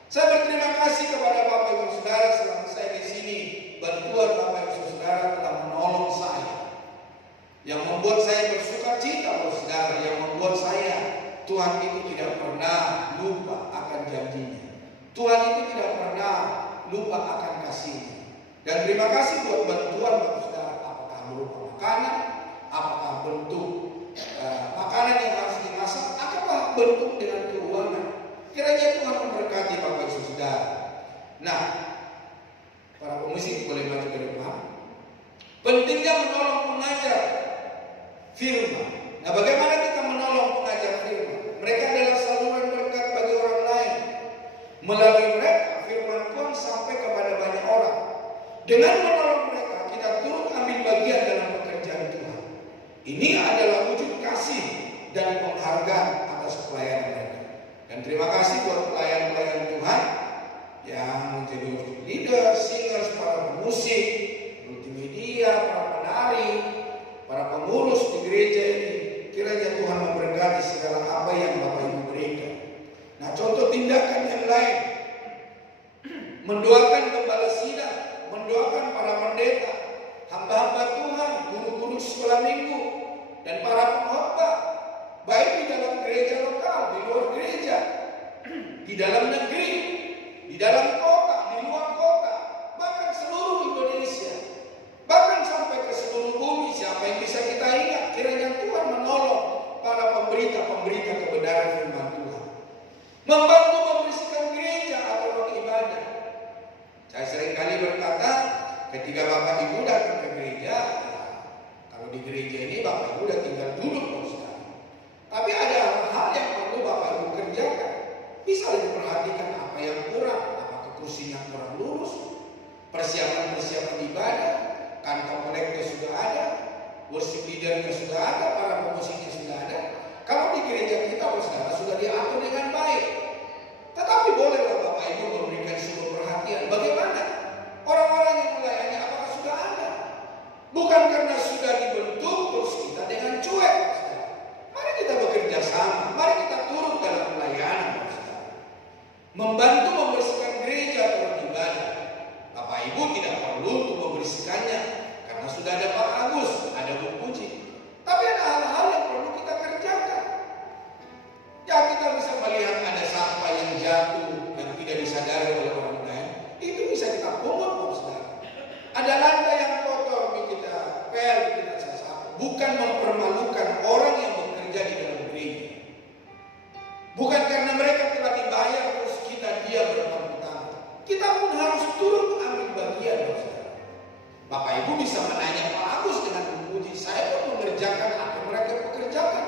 Saya berterima kasih kepada Bapak Ibu Saudara selama saya di sini. Bantuan Bapak Ibu Saudara telah menolong saya, yang membuat saya bersuka cita, Saudara, yang membuat saya, Tuhan itu tidak pernah lupa akan janjinya. Tuhan itu tidak pernah lupa akan kasihnya. Dan terima kasih buat bantuan Bapak Saudara, apakah berupa makanan, apakah bentuk makanan yang harus dimasak, apakah bentuk dengan keuangan. Kiranya Tuhan memberkati Bapak Ibu Saudara. Nah, para pemusik boleh maju ke depan. Pentingnya menolong pengajar firman. Nah, bagaimana kita menolong pengajar firman? Mereka adalah saluran berkat bagi orang lain. Melalui mereka, firman Tuhan sampai kepada banyak orang. Dengan menolong mereka, kita turut ambil bagian dalam pekerjaan Tuhan. Ini adalah wujud kasih dan penghargaan atas pelayanan mereka. Dan terima kasih buat pelayan-pelayan Tuhan yang menjadi leader, singers, para pemusik, multimedia, para penari, para pengurus di gereja ini. Kiranya Tuhan memberkati segala apa yang Bapak Ibu berikan. Nah, contoh tindakan yang lain, mendoakan gembala sidang, mendoakan para pendeta, hamba-hamba Tuhan, guru-guru sekolah minggu, dan para pengkhotbah, baik di dalam gereja lokal, di luar gereja, di dalam negeri, di dalam kota, di luar kota, bahkan seluruh Indonesia, bahkan sampai ke seluruh bumi. Siapa yang bisa kita ingat? Kiranya Tuhan menolong para pemberita-pemberita kebenaran firman Tuhan, membantu membersihkan gereja atau ruang ibadah. Saya seringkali berkata, ketika Bapak Ibu datang ke gereja, kalau di gereja ini Bapak Ibu udah tinggal duduk, Saudara. Tapi ada hal yang perlu Bapak Ibu kerjakan. Bisa lebih perhatikan apa yang kurang, apakah kursinya kurang lurus, persiapan ibadah, kantong kolektor sudah ada, worship leadernya sudah ada, para pemusiknya sudah ada. Kalau di gereja kita, Saudara, sudah diatur dengan baik. Tetapi bolehlah Bapak Ibu memberikan sebuah perhatian. Bagaimana orang-orang yang melayani, apakah sudah ada? Bukan karena sudah dibentuk terus kita dengan cuek, Saudara. Mari kita bekerja sama, mari kita turut dalam pelayanan, Saudara. Membantu membersihkan gereja atau ibadah. Bapak Ibu tidak perlu untuk membersihkannya karena sudah ada Pak Agus, ada Bu Puji. Tapi ada hal-hal yang perlu kita kerjakan. Ya, kita bisa melihat ada sampah yang jatuh yang tidak disadari oleh orang lain. Itu bisa kita pungut, Saudara. Ada lantai yang kotor, kita pel, kita sasapu. Bukan mempermalukan orang yang bekerja di dalam gereja. Bukan karena mereka telah dibayar terus kita diam berpangku tangan. Kita pun harus turut ambil bagian, Saudara. Bapak Ibu bisa menanya Pak Agus dengan Bu Puji, saya pun mengerjakan apa yang mereka pekerjakan.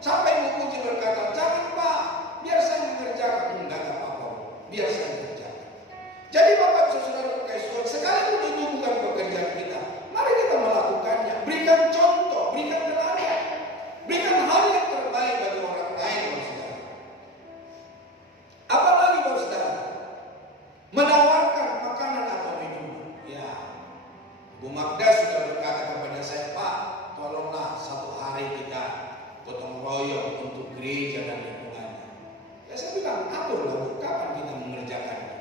Sampai Bu Puji berkata, "Jangan Pak, biar saya mengerjakan." Enggak apa-apa, biar saya mengerjakan. Jadi Bapak Ibu Saudara Tuhan, sekalipun itu bukan pekerjaan kita, mari kita melakukannya. Berikan contoh, berikan teladan, berikan hal yang terbaik bagi orang lain, Saudara. Apalagi, Saudara, menawarkan makanan atau minuman. Ya, Bu Magda sudah berkata kepada saya, "Pak, tolonglah satu hari kita gotong royong untuk gereja dan lingkungannya." Ya, saya bilang, aturlah Bu, kapan kita mengerjakannya.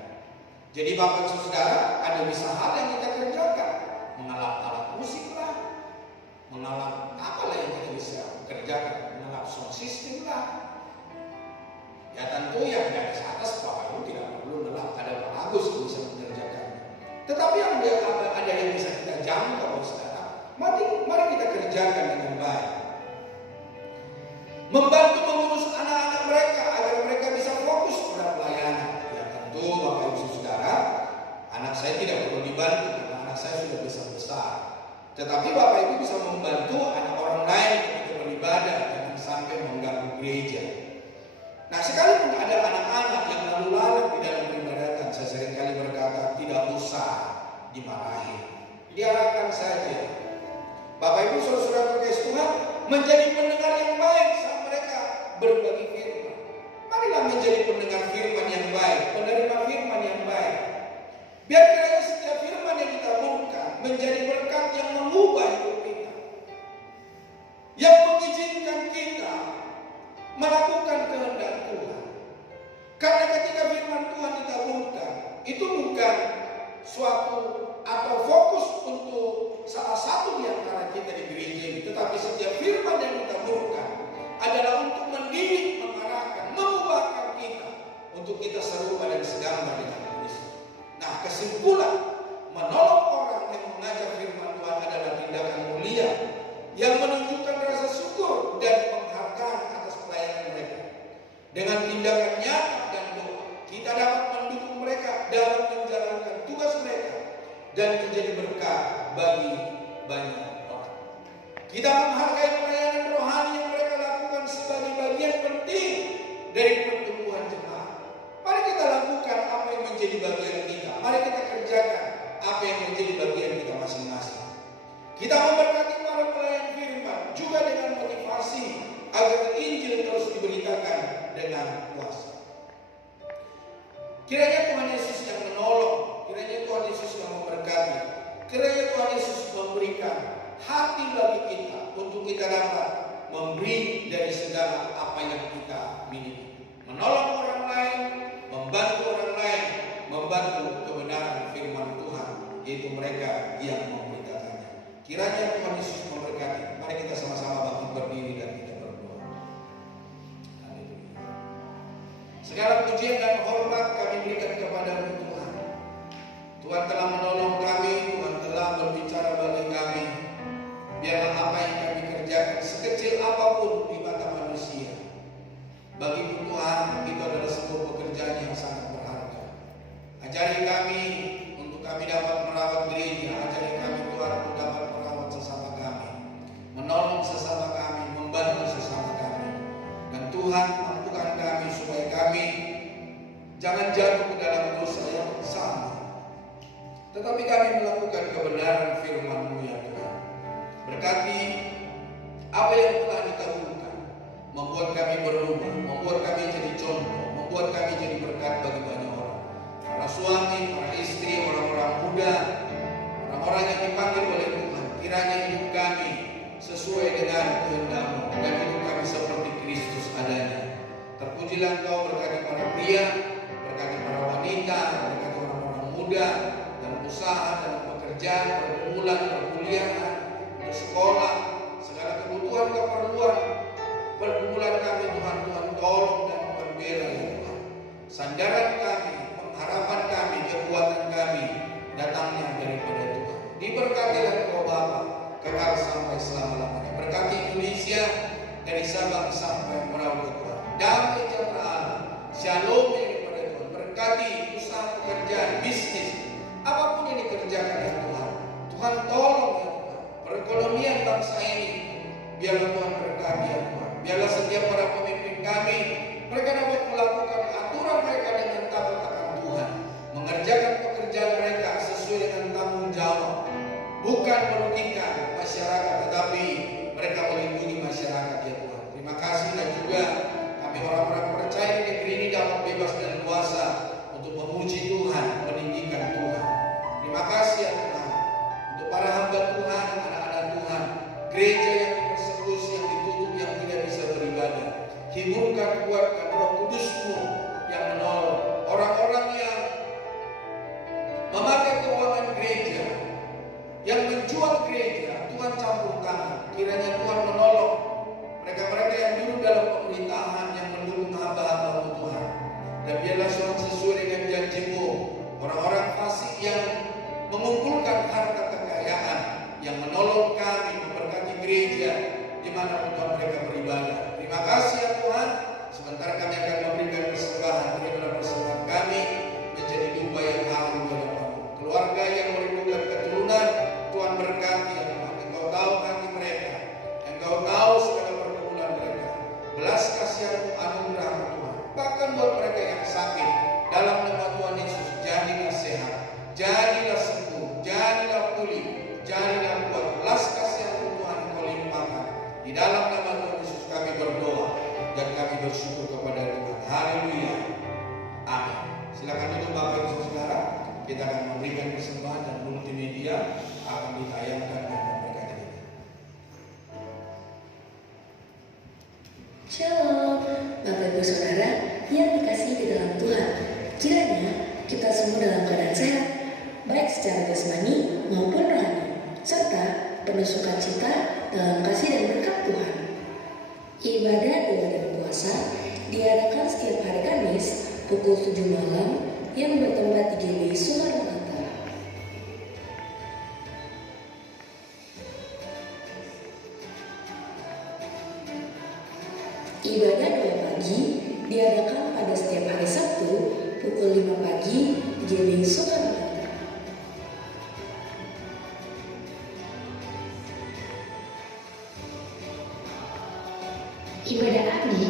Jadi Bapak Ibu Saudara, ada bisa hal yang kita kerjakan, mengalap alat musik lah, mengalap apalah yang kita bisa kerjakan, mengalap sound system lah. Ya tentu yang di atas Bapak Ibu tidak perlu mengelap, ada Pak Agus yang bisa mengerjakannya. Tetapi ada yang bisa kita jangkau, Saudara. Mari kita kerjakan dengan baik. Membantu mengurus anak-anak mereka agar mereka bisa fokus pada pelayanan. Ya tentu Bapak Ibu Saudara, anak saya tidak perlu dibantu karena anak saya sudah besar. Tetapi Bapak Ibu bisa membantu anak orang lain ketika beribadah, jangan sampai mengganggu gereja. Nah, sekalipun ada anak-anak yang lalu lalang di dalam peribadatan, saya seringkali berkata tidak usah dimarahi, diarahkan saja. Bapak Ibu saudara-saudara terkasih Tuhan, menjadi pendengar yang baik saat mereka berbagi firman. Marilah menjadi pendengar firman yang baik, penerima firman yang baik. Biar kiranya setiap firman yang kita taburkan menjadi berkat yang mengubah hidup kita, yang mengizinkan kita melakukan kehendak Tuhan. Karena ketika firman Tuhan ditaburkan, itu bukan suatu atau fokus untuk salah satu di antara kita di gereja ini, tetapi setiap firman yang ditaburkan adalah untuk mendidik, mengarahkan, mengubahkan kita untuk kita serupa dan segambar dengan Kristus. Nah, kesimpulan, menolong orang yang mengajar firman Tuhan adalah tindakan mulia yang menunjukkan rasa syukur dan penghargaan atas pelayanan mereka. Dengan tindakan nyata dan doa, kita dapat mendukung mereka dalam menjalankan tugas mereka dan menjadi berkat bagi banyak orang. Kita menghargai pelayanan rohani yang mereka lakukan sebagai bagian penting dari pertumbuhan jemaat. Mari kita lakukan apa yang menjadi bagian kita. Mari kita kerjakan apa yang menjadi bagian kita masing-masing. Kita memberkati para pelayan firman juga dengan motivasi agar Injil terus diberitakan dengan kuasa. Kiranya Tuhan Yesus yang menolong, kiranya Tuhan Yesus yang memberkati, kiranya Tuhan Yesus memberikan hati bagi kita untuk kita dapat memberi dari segala apa yang kita miliki. Menolong orang lain, membantu orang lain, membantu kebenaran firman Tuhan, yaitu mereka yang memberitakannya. Kiranya Tuhan Yesus memberkati. Mari kita sama-sama bangkit berdiri dan kita berdoa. Haleluya. Segala pujian dan hormat kami berikan kepada-Mu Tuhan. Tuhan telah menolong kami, Tuhan telah berbicara bagi kami. Biarlah apa yang kami kerjakan sekecil apapun di mata manusia, bagi Tuhan itu adalah sebuah pekerjaan yang sangat berharga. Ajari kami untuk kami dapat merawat gereja. Ajari kami Tuhan untuk dapat merawat sesama kami, menolong sesama kami, membantu sesama kami. Dan Tuhan mampukan kami supaya kami jangan jatuh ke dalam dosa yang sama, tetapi kami melakukan kebenaran firman-Mu ya Tuhan. Berkati apa yang telah ditaburkan, membuat kami berubah, membuat kami jadi contoh, membuat kami jadi berkat bagi banyak orang. Para suami, para istri, orang-orang muda, orang-orang yang dipanggil oleh Tuhan, kiranya hidup kami sesuai dengan kehendak-Mu dan hidup kami seperti Kristus adanya. Terpujilah Engkau, berkati para pria, berkati para wanita, berkati orang-orang muda dalam usaha, dalam pekerjaan, pergumulan, perkuliahan, sekolah, segala kebutuhan, keperluan, pergumulan kami Tuhan, Tuhan tolong dan Tuhan bela ya Tuhan. Sandaran kami, pengharapan kami, kekuatan kami datangnya daripada Tuhan. Diberkatilah Engkau Bapa, kekal sampai selama-lamanya. Berkati Indonesia dari Sabang sampai Merauke Tuhan. Damai sejahtera Allah, shalom daripada Tuhan. Berkati usaha pekerjaan, bisnis, apapun yang dikerjakan ya Tuhan. Tuhan tolong ya Tuhan. Perekonomian bangsa ini, biarlah Tuhan berkati ya Tuhan. Biarlah setiap para pemimpin kami, mereka dapat melakukan aturan mereka dengan takut akan Tuhan, mengerjakan pekerjaan mereka sesuai dengan tanggung jawab, bukan merugikan masyarakat, tetapi mereka melindungi masyarakat ya Tuhan. Terima kasih, dan juga kami orang-orang percaya di negeri ini dapat bebas dan kuasa untuk memuji Tuhan, meninggikan Tuhan. Terima kasih ya Tuhan untuk para hamba Tuhan, anak-anak Tuhan, gereja yang dipersekusi, yang ditutup, yang tidak bisa beribadah. Hiburkan, kuatkan Roh Kudus-Mu yang menolong orang-orang yang memakai keuangan gereja, yang menjual gereja. Tuhan campur tangan, kiranya Tuhan menolong mereka-mereka yang duduk dalam pemerintahan, yang mendukung hamba-hamba-Mu Tuhan. Dan biarlah Tuhan sesuai kita akan memberikan persembahan dan multimedia akan ditayangkan dan memberkati kita. Shalom, Bapak Ibu Saudara yang dikasihi di dalam Tuhan. Kiranya kita semua dalam keadaan sehat, baik secara jasmani maupun rohani, serta penuh sukacita dalam kasih dan berkat Tuhan. Ibadah doa dan puasa diadakan setiap hari Kamis pukul 7 malam yang bertempat di GBI Soekarno-Hatta. Ibadah doa pagi diadakan pada setiap hari Sabtu pukul 5 pagi di GBI Soekarno-Hatta. Ibadah Adi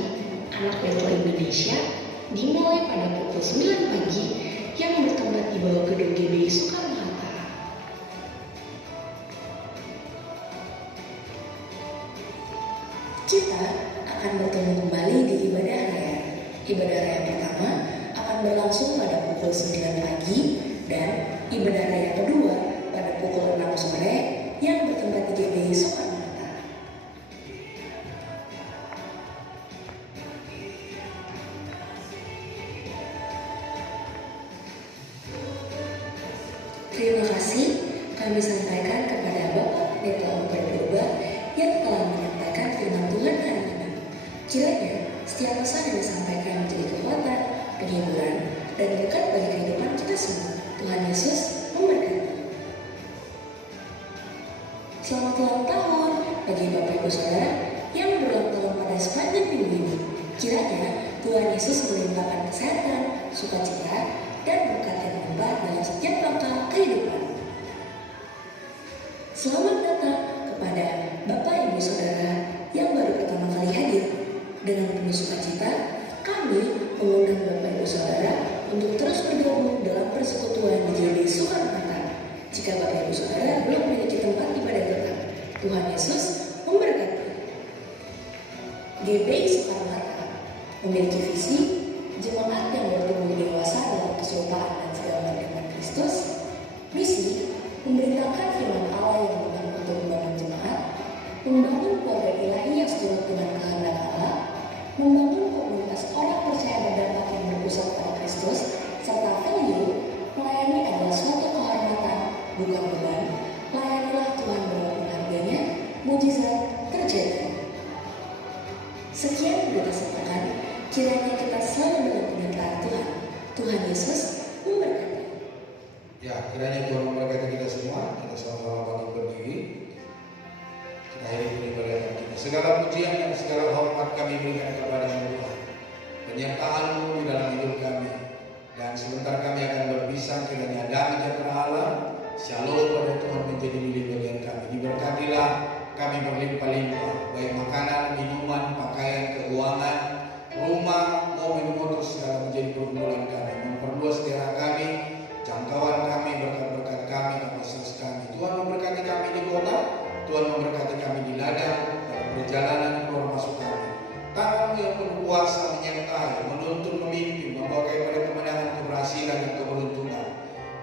Anak Betel Indonesia dimulai pada pukul 9 pagi yang bertempat di bawah gedung GBI Soekarno-Hatta. Kita akan bertemu kembali di ibadah raya. Ibadah raya pertama akan berlangsung pada pukul 9 pagi dan ibadah raya kedua pada pukul 6 sore yang bertempat di GBI Soekarno-Hatta. Terima kasih kami sampaikan kepada Bapak Pendeta Umar Purba yang telah menyampaikan firman Tuhan hari ini. Kiranya setiap pesan yang disampaikan menjadi kekuatan, penghiburan, dan berkat bagi kehidupan kita semua. Tuhan Yesus memberkati. Selamat ulang tahun bagi Bapak Ibu Saudara yang berulang tahun pada sepanjang minggu ini. Kiranya Tuhan Yesus melimpahkan kesehatan, sukacita, dan berkat yang melimpah dalam setiap langkah kehidupan. Selamat datang kepada Bapak Ibu Saudara yang baru pertama kali hadir. Dengan penuh sukacita, kami mengundang Bapak Ibu Saudara untuk terus bergabung dalam persekutuan di GBI Soekarno-Hatta. Jika Bapak Ibu Saudara belum memiliki tempat ibadah tetap, Tuhan Yesus memberkati. GBI Soekarno-Hatta memiliki visi jemaat yang bertumbuh dewasa dalam keserupaan dan segambar dengan Kristus. Misi memberitakan firman Allah yang benar untuk membangun jemaat, membangun keluarga ilahi yang seturut dengan kehendak Allah, membangun komunitas orang percaya berdampak yang berpusat pada Kristus, serta value melayani adalah suatu kehormatan, bukan beban. Layanilah Tuhan berapapun harganya, mujizat terjadi. Sekian berita sertakan, kiranya kita selalu dalam penyertaan Tuhan. Tuhan Yesus memberkati. Ya, kiranya Tuhan memberkati kita semua. Kita sama-sama bangkit berdiri. Kita akhiri peribadatan kita. Segala pujian dan segala hormat kami berikan kepada Tuhan. Penyertaan-Mu di dalam hidup kami. Dan sebentar kami akan berpisah, kiranya damai sejahtera Allah, shalom pada Tuhan menjadi milik bagian kami. Diberkatilah kami berlimpah-limpah, baik makanan, minuman, pakaian, keuangan, rumah, mobil, motor, segala menjadi pergumulan kami. Memperluas daerah kami, jangkauan kami, berkat-berkat kami, kapasitas kami. Tuhan memberkati kami di kota, Tuhan memberkati kami di ladang, dalam perjalanan keluar masuk kami. Tangan-Mu yang berkuasa menyertai, menuntun, memimpin, membawa kepada kemenangan, keberhasilan, dan keberuntungan.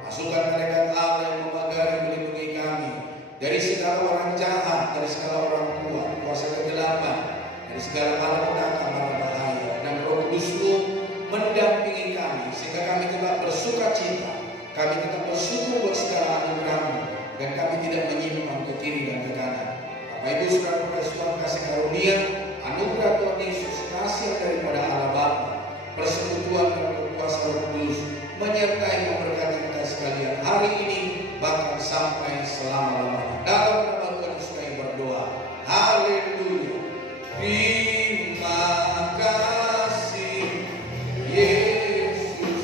Masukkan malaikat Allah yang memagari melindungi kami dari segala orang jahat, dari segala orang tua, kuasa kegelapan, dari segala malapetaka, malapetaka, dan Roh Kudus-Mu mendampingi kami sehingga kami tetap bersuka cita, kami tetap bersyukur buat segala anugerah-Mu, dan kami tidak menyimpang ke kiri dan ke kanan. Bapak Ibu saudara kasih karunia, anugerah Tuhan Yesus, kasih daripada Allah Bapa, persekutuan dan kuasa Roh Kudus menyertai memberkati kita sekalian hari ini bahkan sampai selama-lamanya. Dalam nama Tuhan Yesus kami berdoa. Haleluya. Terima kasih Yesus.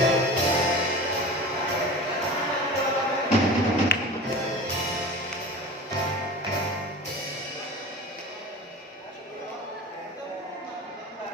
Tuhan.